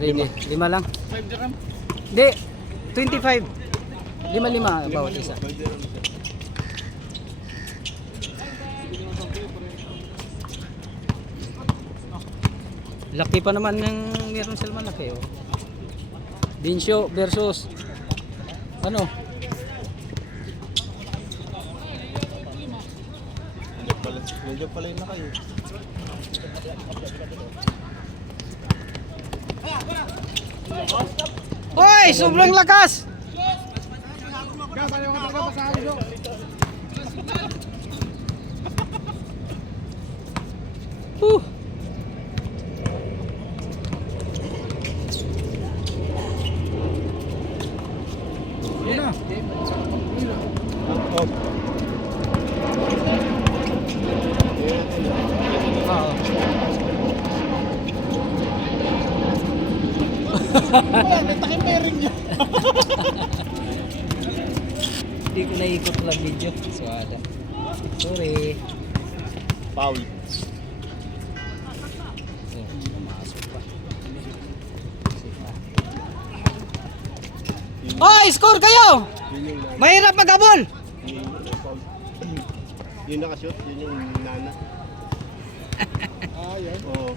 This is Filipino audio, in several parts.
Ready. 5 lang. 5 dirham. Hindi. 25. 5 bawat isa. Laki pa naman ng meron Selman laki oh. Dinsyo versus ano? Medyo pala yun na kayo. Hoy, sobrang lakas. Uh. May taking bearing niya. Hindi ko naikot lang video. Suwada. Sorry. Foul. So, pumasok pa. Hoy, score kayo! Yun yung nana. Mahirap mag-abol! Yun yung foul. Yun nakashoot, yun yung nana. Yan. Oo.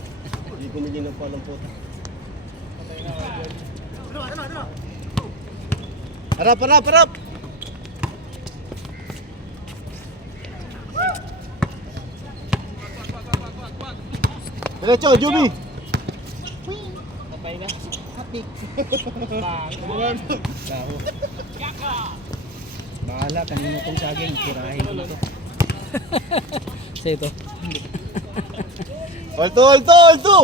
Hindi bumili ng foul ang puta. Harap, harap, harap! Diretso, Juby! Patay na. Happy. Baho. Bahala, kanina tong saging. Tirahin ko na to. Sa ito. Alto, alto, alto!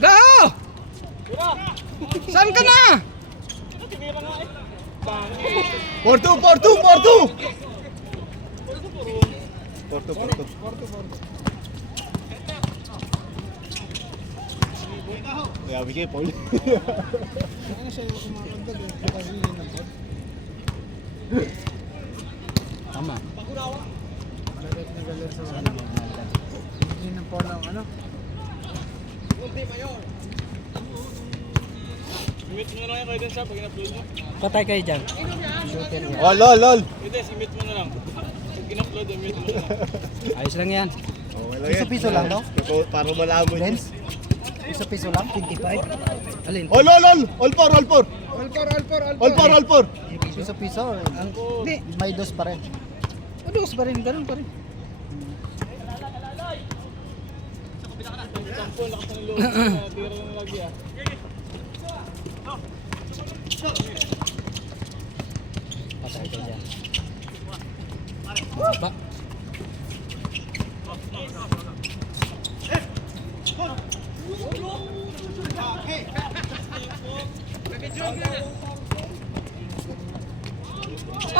Go! Saan ka na? Porto, Porto, Porto! Porto, Porto. Kaya bigay, Paul. Ano siya yung kumakantag eh. Kasi yun ang pod. Tama. Galit na galit sa ano. Yun ang pod ng ano. Simit mo na lang kayo dun sa pag in-upload nyo. Patay kayo dyan. Shooter yan. Oh, lol, lol. Hindi, simit mo na lang. Pag in-upload, simit mo na lang. Ayos lang yan. Okay lang yan. Piso lang, no? Para malaman yun. Lens? Piso lang, 25. Alin? Oh, lol, lol. All four, all four. Alpor, alpor, alpor. All four, all four. Piso. Hindi. May dos pa rin. Adus pa rin. Ganun pa rin. Sampo, lakas ng loob. Tira lang lagi ah. Patay kayo dyan. Maba.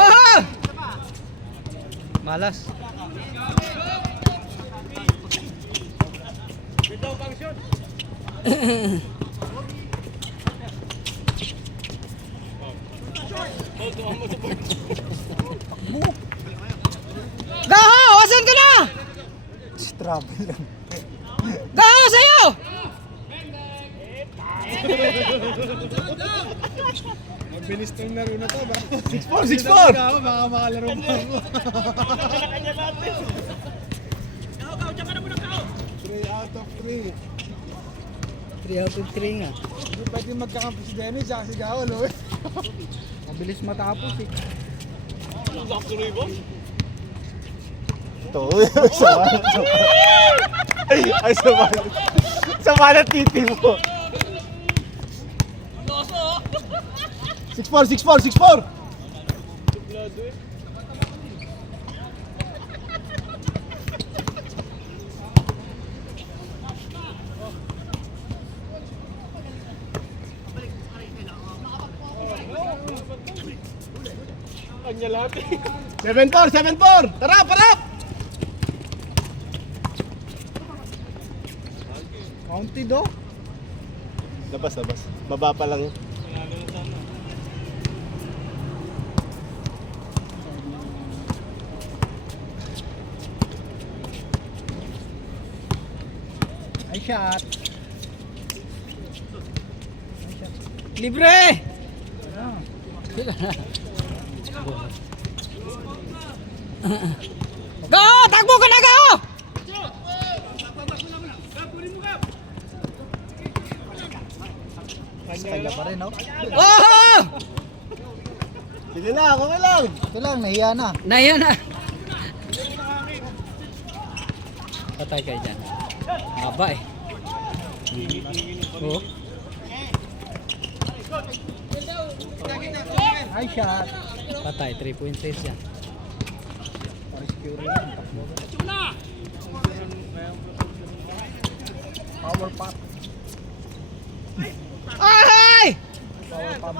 Ah! Malas. Gaho! Asan ka na? Travel lang. Gaho sa'yo! Mabilis tong laro na to ba? 6-4, 6-4. Baka makalaro pa ako. 3 out of 3. 3 out of 3 nga. Hindi pwede magkakampi si Dennis saka si Gao, no? Mabilis matapos eh. Ito, samalat. Ay, samalat. Samalat titi mo. 6-4, 6-4, 6-4. Kanya lahat eh. 7-4, 7-4. Tara, parap. Counted oh. Labas, labas. Baba pa lang. shot. Libre! Ah. Go! Takbo ka na, go! Kaya pa rin, no? Oh! Sige na, okay lang. Ito lang, nahiya na. Naya na. Patay kayo dyan. Haba eh. Oh. Ay, shot. Patay, 3.6 yan. Rescue lang. Takbo. Power pop. Ay! Power pop.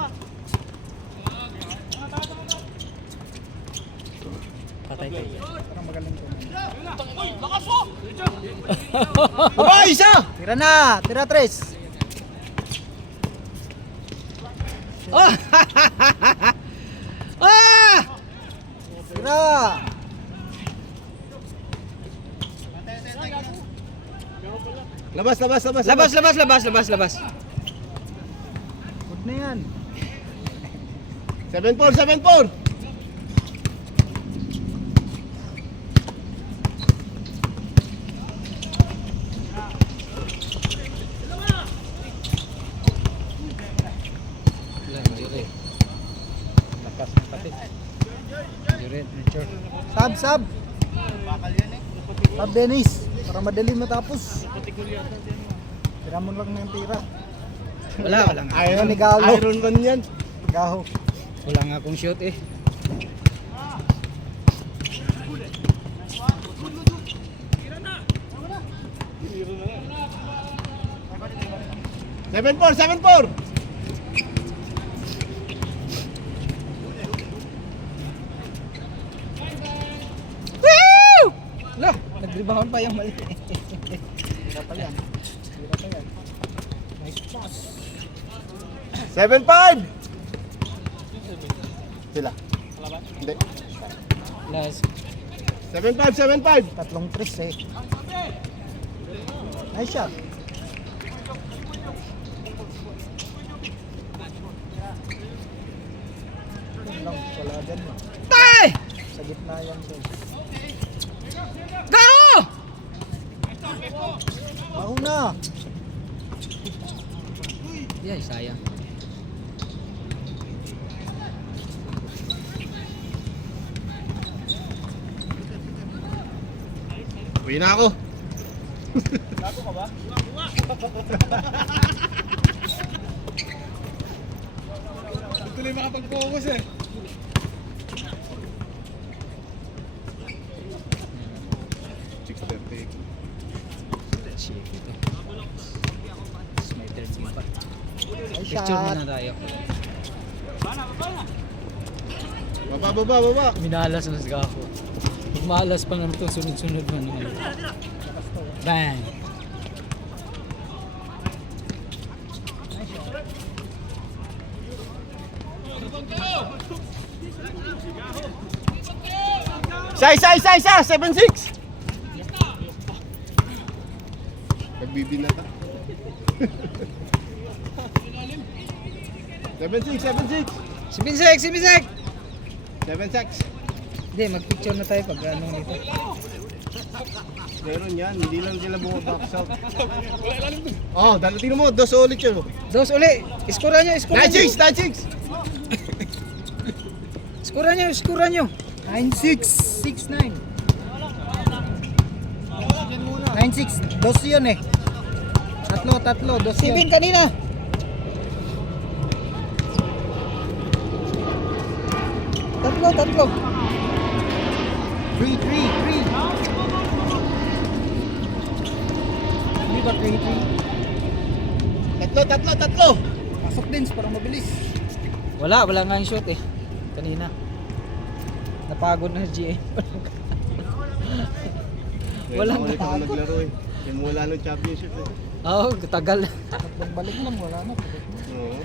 Patay kayo dyan. Parang magaling ko. Aba, isa! Tira na! Tira, Tres! Oh! Ah! Tira! Labas, labas, labas. Labas, labas, labas, labas, labas. Good na yan. 7-4, 7-4. Juret. Lakas, patid. Juret, sure. Sab, sab! Sab, Dennis! Para madali matapos. Tira mo lang ng tira. Wala, wala nga. Iron, Ni Galo. Iron Man yan. Gaho. Wala nga akong shoot eh. Seven four, 7-4. Woo! Lah, nag-rebound pa yung mali. Tira pa yan. Tira pa yan. Nice pass. 7-5. Sila. Hindi. Last. 7-5, 7-5. Tatlong tres eh. Nice shot. Lang, wala dyan. Tay! Sa gitna yan. Sir. Go! Mauna! Yan, sayang. Uwi na ako. Tuloy makapag-focus eh. Shit, ito. It's my third game pa. Nice Picture shot. muna tayo. Baba, baba, baba. Minalas na sa ako. Malas pa naman itong sunod-sunod man naman. Bang! Isa, 7-6. Nagbibinata. 7-6, 7-6. Sibinsek! Sibinsek! 7-6. Hindi, mag-picture na tayo pag ano nito. Meron yan, hindi lang sila bumabox out. Oh, dalating mo, 2 ulit yun. Dos uli! Iskura nyo! Iskura nyo! 9-6, 9-6. Iskura nyo! Iskura nyo! 9-6. 6-9. 9-6. Dos yun eh. Tatlo. Dos yun. Sibin kanina! Tatlo! 3. Hindi ba 3-3? Tatlo. Pasok din para mabilis. Wala nga yung shoot eh. Kanina. Napagod na si GA. Walang ulit ako naglaro eh. Yan wala nung championship eh. Oo, tagal. Pagbalik lang, wala na. Oo.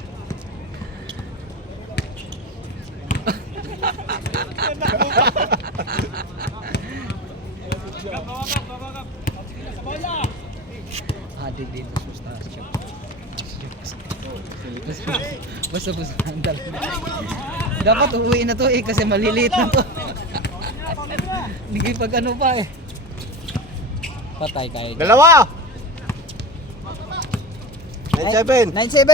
added dito sa stasyo. Basta andal. Dapat uuwi na to eh kasi maliliit na to. Hindi pag ano pa eh. Patay kayo. Dalawa! 9-7. 9-7.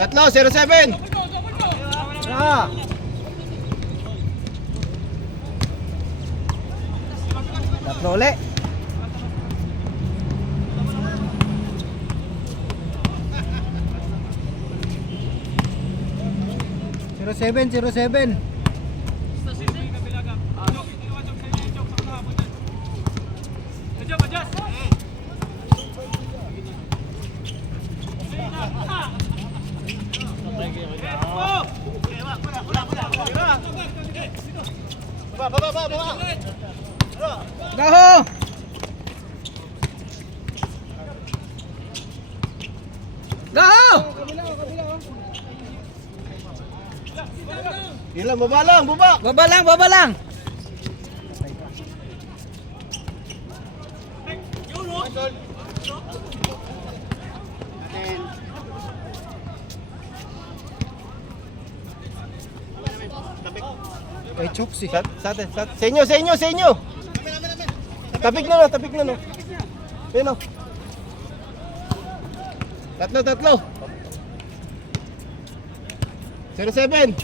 Tatlo, 0-7. Ah. Tatlo ulit. 0-7. Gaho! Gaho! Ilan, baba lang, baba. Baba lang, baba lang. Kay Choksi. Sa atin. Sa inyo. Tapik na no. Ayun o. Tatlo. 0-7.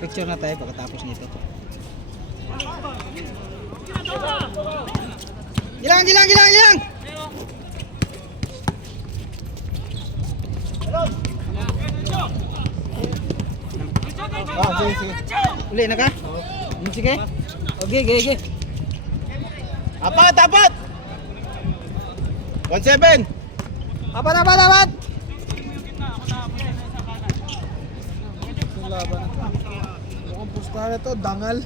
Picture na tayo pagkatapos nito. Gilang! Sige. Uli na ka? Sige. Okay. Apat. 1-7. Apat! Mukhang pustahan na to, dangal.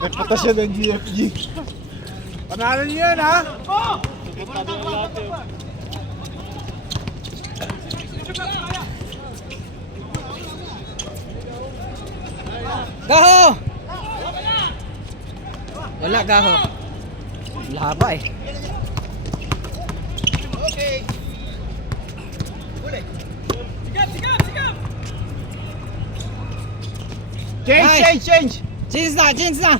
Reputasyon ng GFG. Panalo niyo yan, ha? Gaho! Wala gaho. Laba eh. Okay. Change. Change na.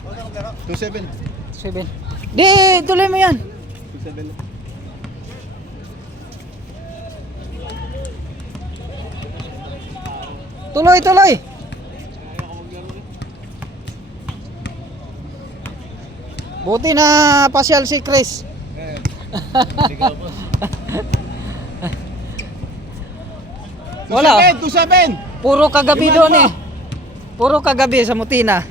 2-7. 7. Di, tuloy mo yan. 2-7. Tuloy. Buti na pasyal si Chris. Wala. 2-7. Puro kagabi doon eh. Puro kagabi sa Mutina.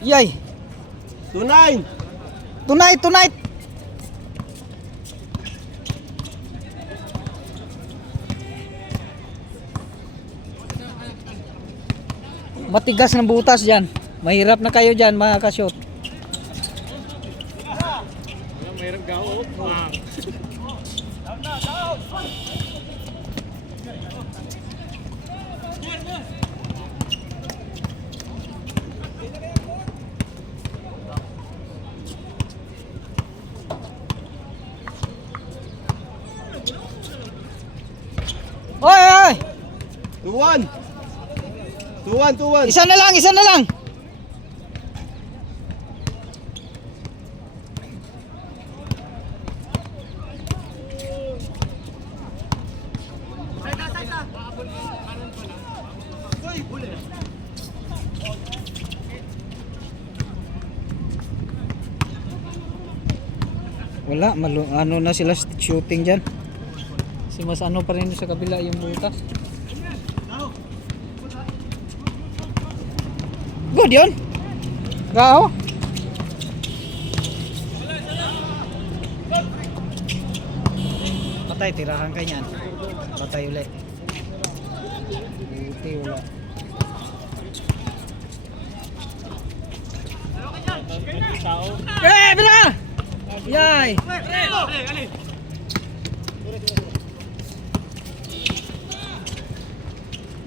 Yay. 2-9. Tonight. Matigas ng butas dyan. Mahirap na kayo dyan mga ka-shoot. Oy! 2-1. 2-1. Isa na lang. Wala, ano na sila shooting dyan. Si mas ano pa rin sa kabila yung butas. Good yun. Gaho. patay, tirahan ka niyan. Patay ulit. Buti wala. Eh, bila! Yay!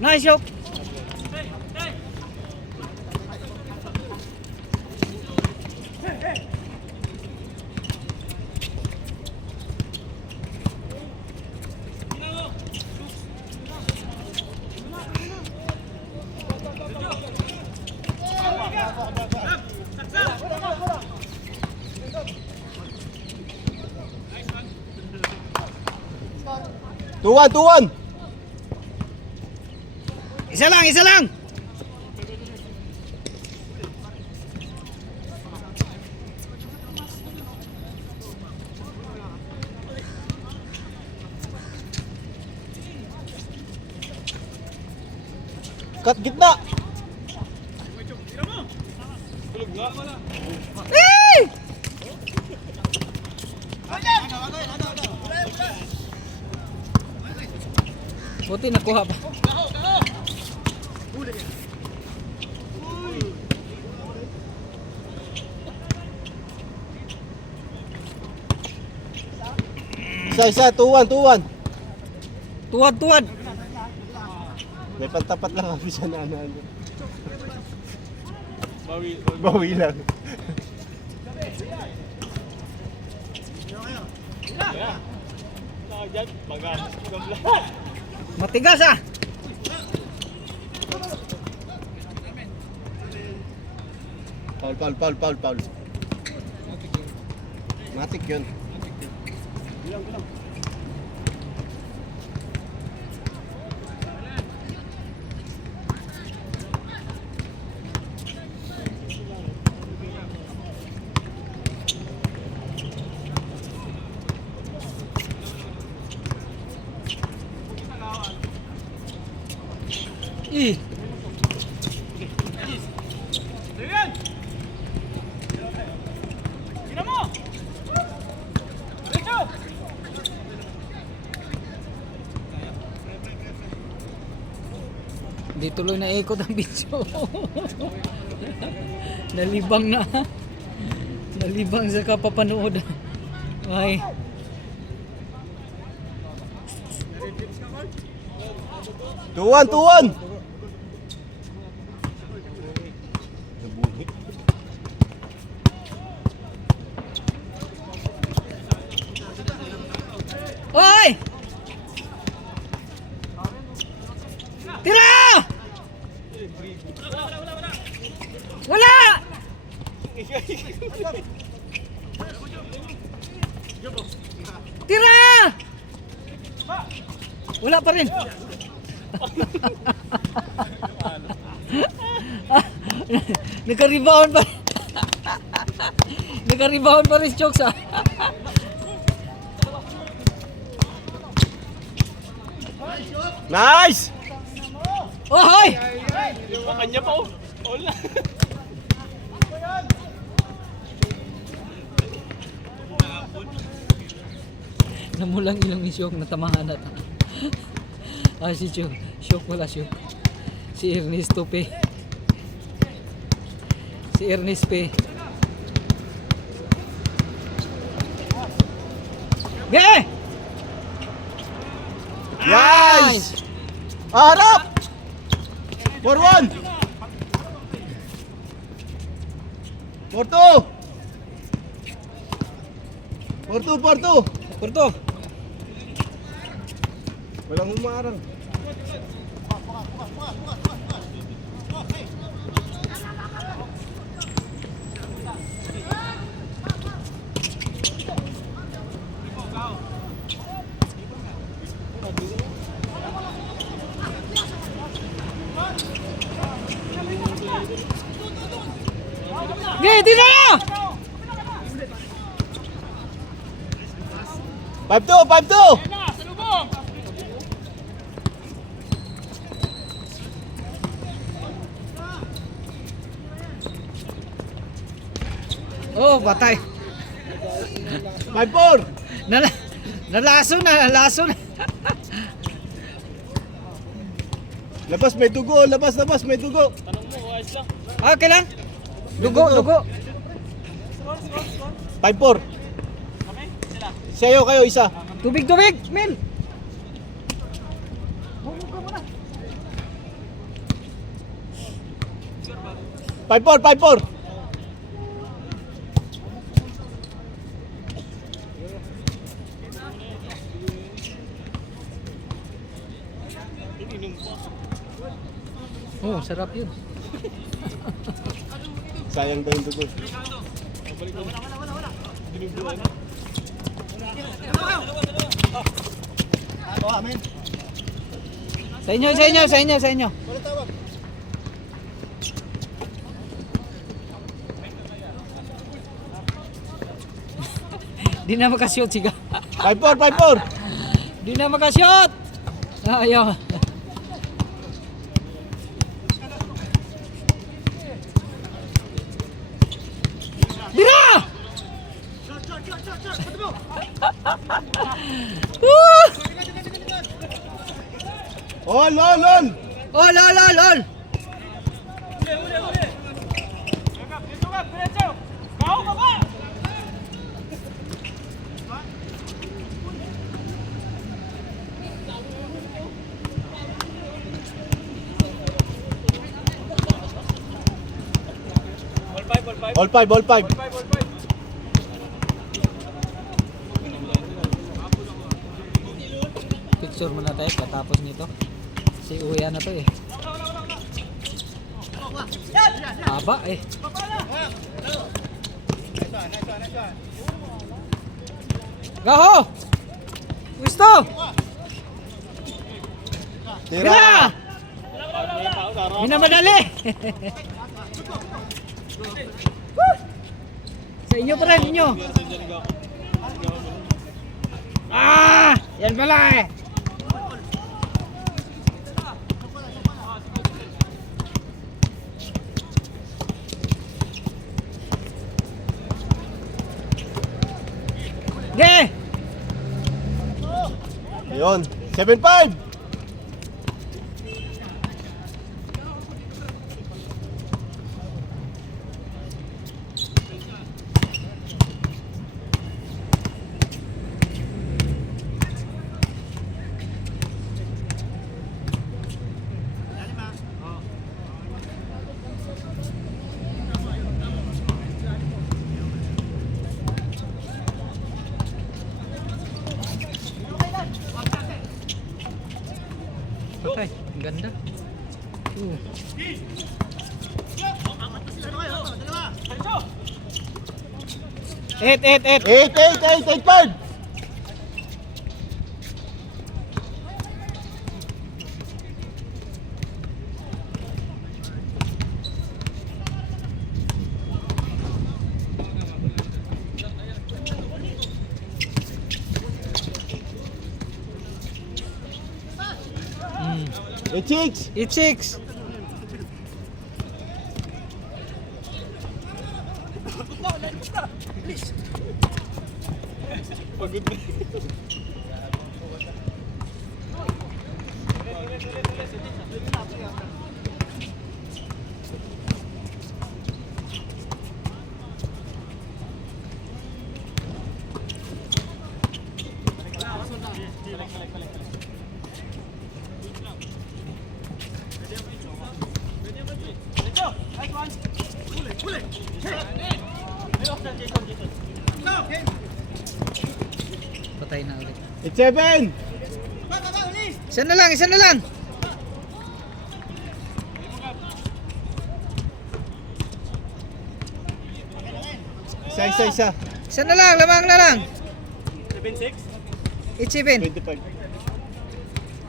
Nice job! Tuwan, tuwan. Isa lang, isa lang! Cut gitna. Eh! Buti nakuha pa. Isa, tuwan, tuwan. Tuwad, tuwad. May pantapat lang kami sa ano. Bawi lang. Matigas ah. Foul. Matik yun. Ih. Hindi tuloy na ikot ang video. Nalibang na. Nalibang sa kapapanood. Ay. Tuwan. Hoy! Tira! Wala! Tira! Wala pa rin. Nagka-rebound pa. Nagka-rebound pa rin si Chokes ah. Nice! Oh, hoy! Kanya pa oh. Wala. Namulang ilang ni Syok, natamahan na. Si Syok. Syok wala Syok. Si Ernesto P. Si Ernest P. Yeah! Nice! Harap! 4-1! 4-2! 4-2! Porto. Walang humarang. Okay, tira na! 5-2! Oh, patay. 5-4! Nalaso na, nalaso na. Labas, may dugo. Labas, may dugo. Okay lang. Dugo, dugo. 5-4. Sayo kayo, isa. Tubig, tubig, Mel. Five four. Oh, sarap yun. Sayang daw yung dugo. Sa inyo. Di na makashoot siga. 5-4. Di na makashoot. Ayaw. Dira! Woo! Ol. Oh, lol. All five. Picture muna tayo katapos nito. Si Uya na to eh. Haba eh. Gaho! Gusto! Tira. Minamadali! Sa inyo pa rin, inyo. Yan pala eh. Ge! Ayun. 7-5. Patay, ang ganda. 8. 8-5. Chicks. 8-6. Patay na ulit. 8-7. Isa na lang. Isa. Isa na lang, lamang na lang. 8-7. 25.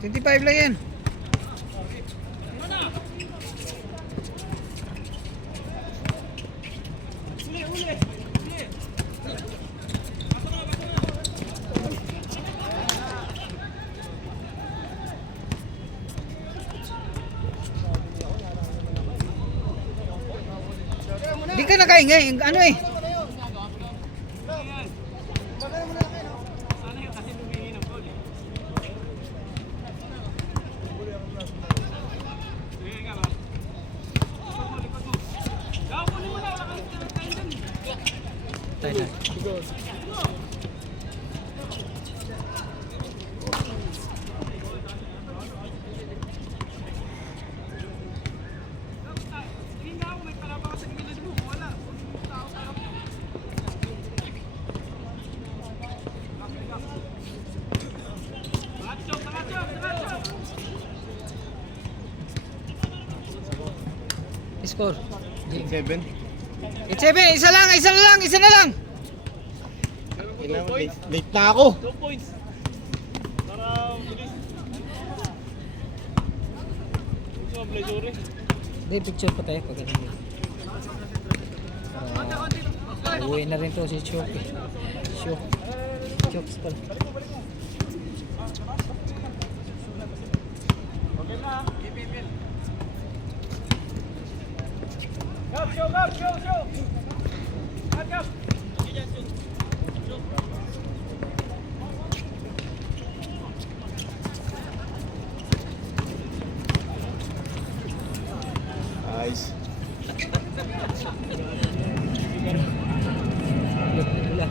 25 lang yan. Di ka nakaingay, ano eh. Score. 7. 8-7, isa na lang. Late na ako. 2 points. Para bilis. Gusto mo play sorry? Hindi, picture pa tayo pag ganun. Uwi na rin to si Chok eh. Chokes pala. Nice. Wala.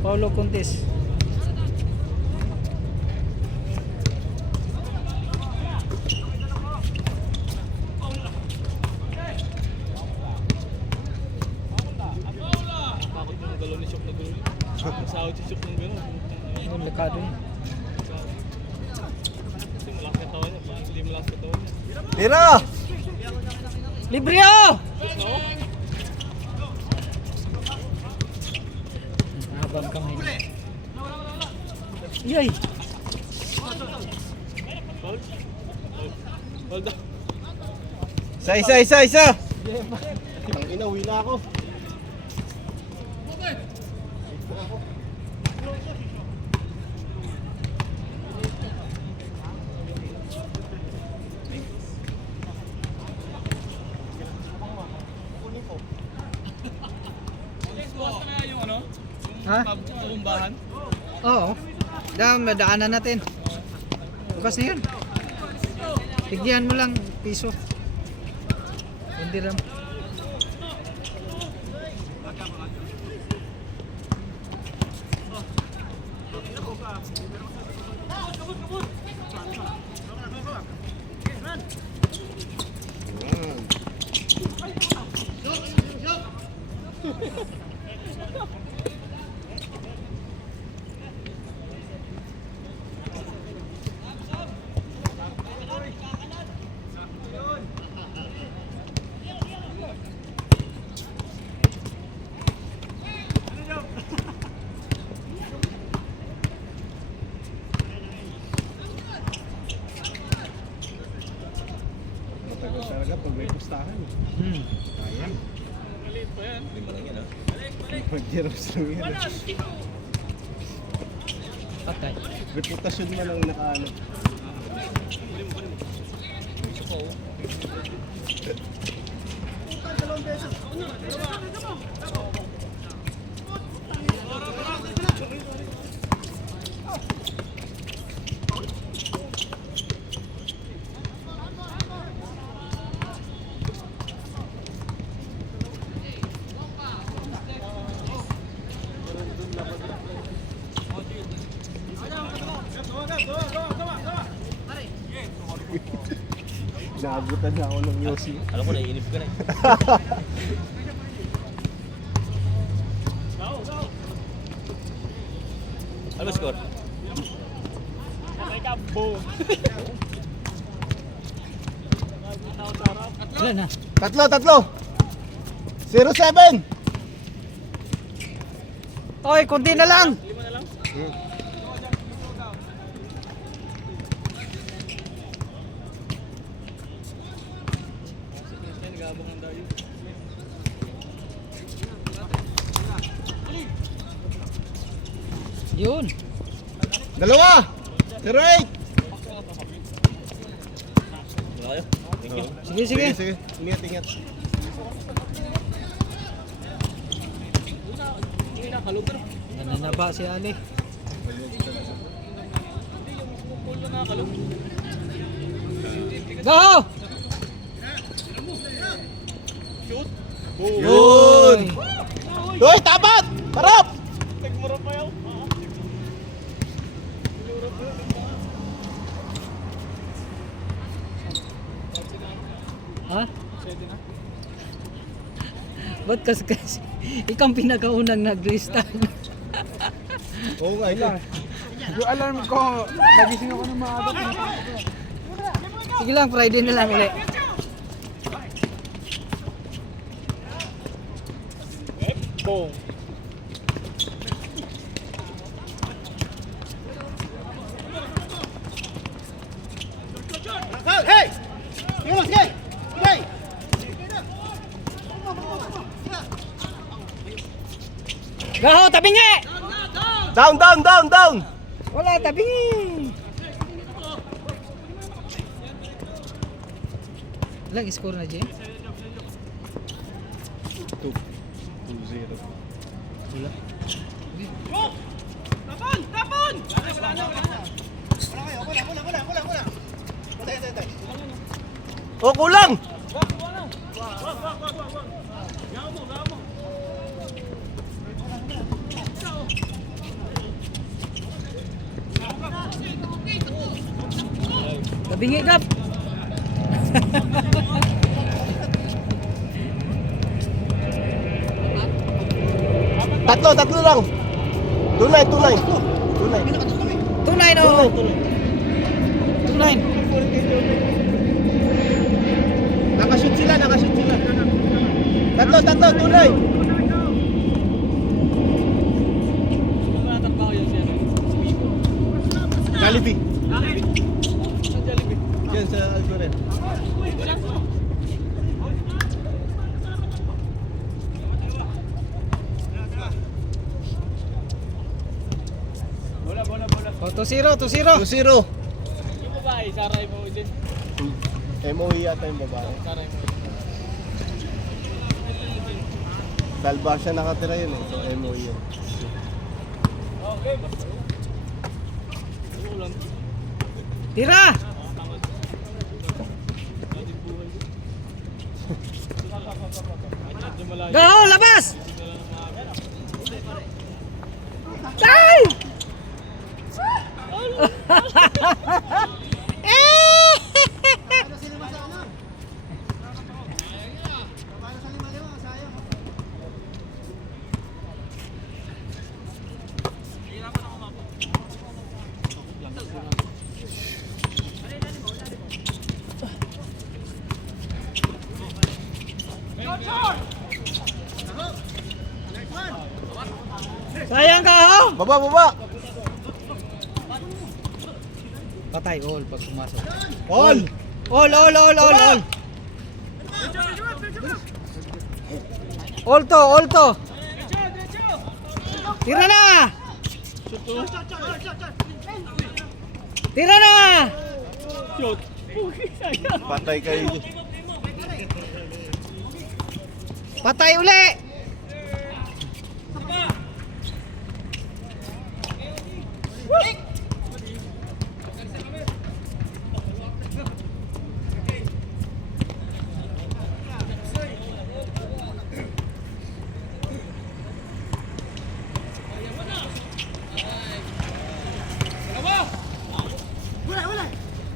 Paulo Contes. Bakit yung galaw ni Shock na gano'n? Masahod si Shock ng gano'n. Yung likado yun. Kasi malakas na tawa niya. Bakit hindi malakas na tawa niya? Tira! Libre oh! Habang kamay. Yay! Foul? Foul daw. Isa! Ang inauwi na ako. Bukas na kaya yung ano? Ha? Pagkumbahan? Oo. Madaanan natin. Bukas na yun. Tigyan mo lang piso. Hindi ram. Matagal talaga pag may pustahan. Ayan. Maliit pa yan. Mag-jeros lang yan. Patay. Reputasyon man ang nakaano. Naabutan na ako ng Yossi. Alam ko, naiinip ka na eh. Ano ba score? Wala na. Tatlo! 0-7! Oy, konti na lang. Yun. Dalawa! 0-8! Wala kayo? Thank you. Sige. Ingat. Nananaba si Ali. Go! Yun! Hoy, tapat! Harap! Ha? Ba't kasi ikaw ang pinakaunang nag-restart? Oo nga, ito. Yung alarm ko, nagising ako ng maaga. Sige lang, Friday na lang ulit. Boom. Hey! Sige mo, sige! Sige! Gaho, tabingi! Down, down, down, down! Wala, tabingi! Lang, score na, Jay? 2-0. Wala. Oh, kulang! Tabingi, Kap! Tatlo lang. Tunay. Tunay, no! Tunay! Nakashoot sila. Tatlo, tunay. Jollibee. Yan sa Alcoren. Oh, 2-0, 2-0. 2-0. Yung babae, saray mo din. MOE yata yung babae. Saray mo. Salba siya nakatira yun eh. So MOE yun. Okay. Tira! Gaho, labas! Ay! Sayang ka, ho! Baba! Patay, all pag pumasok. All! All! All to! Tira na! Tira na! Patay kayo. Patay uli!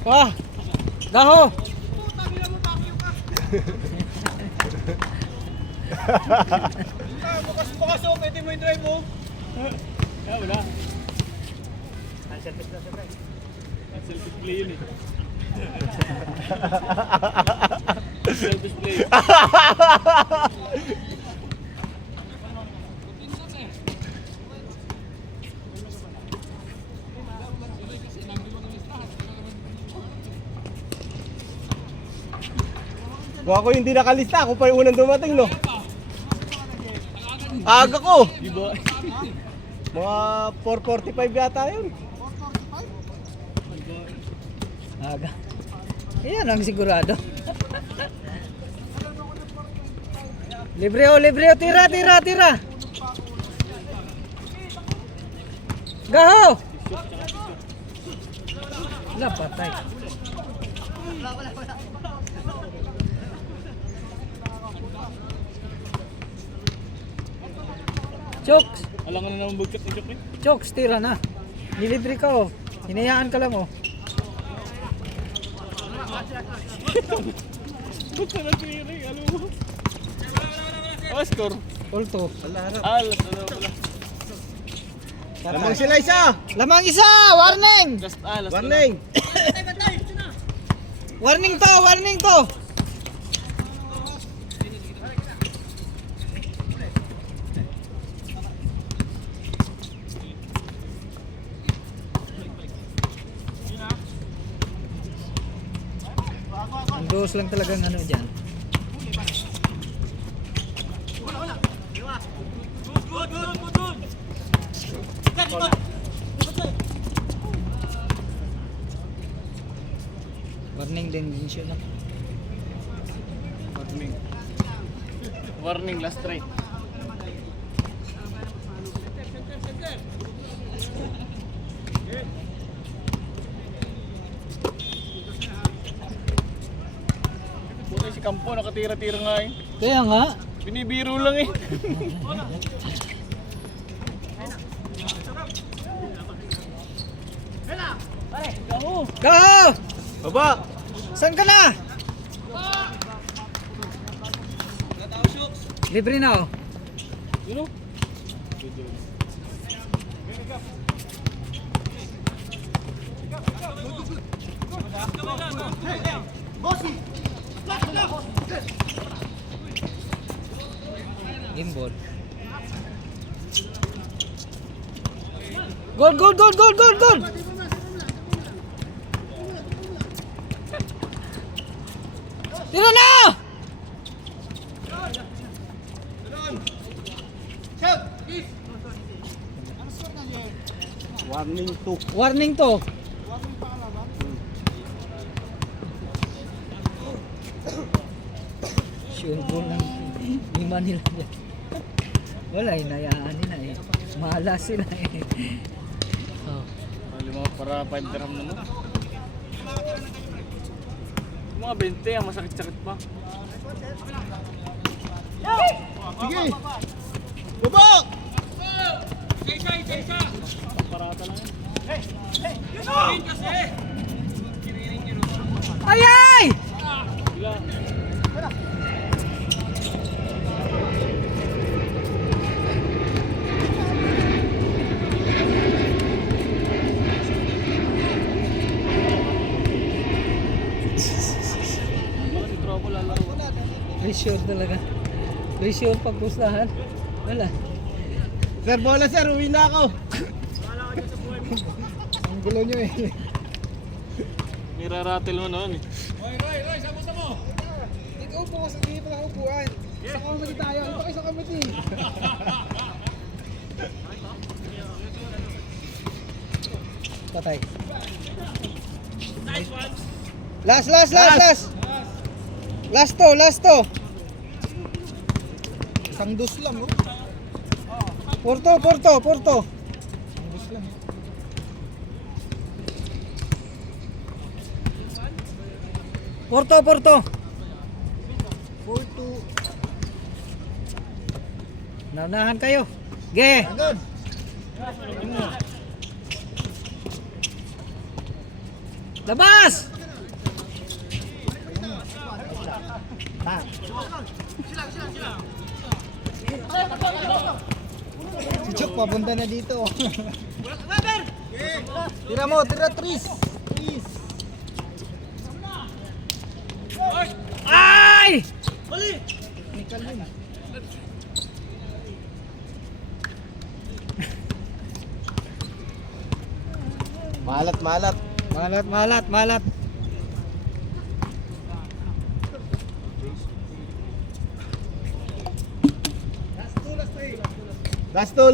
Wah! Gaho! Bukas o, pwede mo yung drive mo. Wala. Selfish play yun eh. Selfish play. Kung ako hindi nakalista, ako pa yung unang dumating, no? Aga ko! Diba? Mga 4:45 yata yun. Aga. Yan ang sigurado. Libre o, tira. Gaho! Wala, patay. Chokes! Alam ka na naman bugkat ni Chok eh. Chokes, tira na. Nilibre ka, oh. Hinayaan ka lang, oh. Ba't ka natiring? Ano mo? Oh, score. Ulto. Alas, ano pala. Lamang sila isa! Lamang isa! Warning! Last, Warning! Warning to! Warning to! Ang dos lang talagang ano dyan. Warning din siya na. Warning. Warning, last try. Buti si Campo, nakatira-tira nga eh. Kaya nga. Binibiro lang eh. Go! Baba! Saan ka na? Libre na oh. You know? Gimbal. Goal, goal, goal, goal, goal, goal! Tira na! Warning to. Warning to. Sure goal ng lima nila dyan. Wala, hinayaan nila eh. Malas sila eh. Oh. Lima para 5 dirham naman. Mga 20 ang masakit-sakit pa. Sige! Baba! Parata lang yan. Ay ay! Bila. Bakit tropo lalaro? Pressure talaga. Pressure pagpustahan. Wala. Sir, bola sir, uwi na ako. Ang gulo nyo eh. Niraratel mo noon eh. Ikaw po kasi hindi pa ako upuan. Sa comedy tayo. Ito kayo sa comedy. Patay. Last, last, last, last. Last to. Isang dos lang oh. Porto. Isang dos lang. Porto. 4-2. Naunahan kayo. Ge. Agad. Labas! Si Chok papunta na dito. Tira mo, tira Tris. Ay! Nikal yun. Malat. Malat. Last two.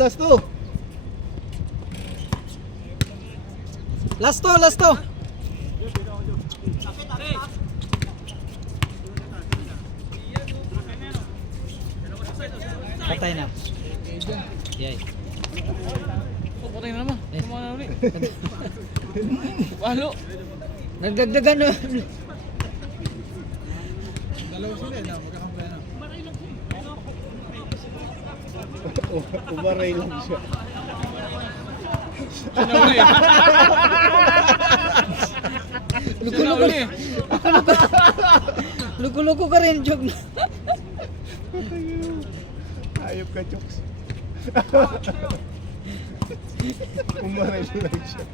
Last to. Patay na. Yay. Patay na naman. Eh. Kumana na ulit. Walo. Nagdagdagan na. Dalawa sila eh. Magkakamplay na. Umaray lang siya. Sinauli. Sinauli. Luko-luko ka rin, Jog. Ayop ka, Chokes. Umaray mo lang siya.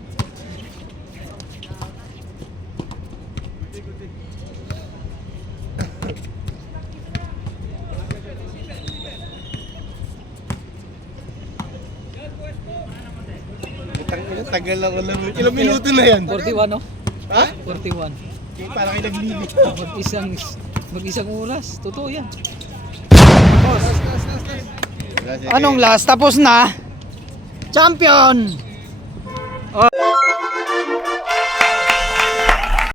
Tagal lang ulam. Ilang minuto na yan? 41, no? Ha? 41. Parang kayo naglibig. Mag-isang oras. Totoo yan. Sige. Anong last? Tapos na? Champion!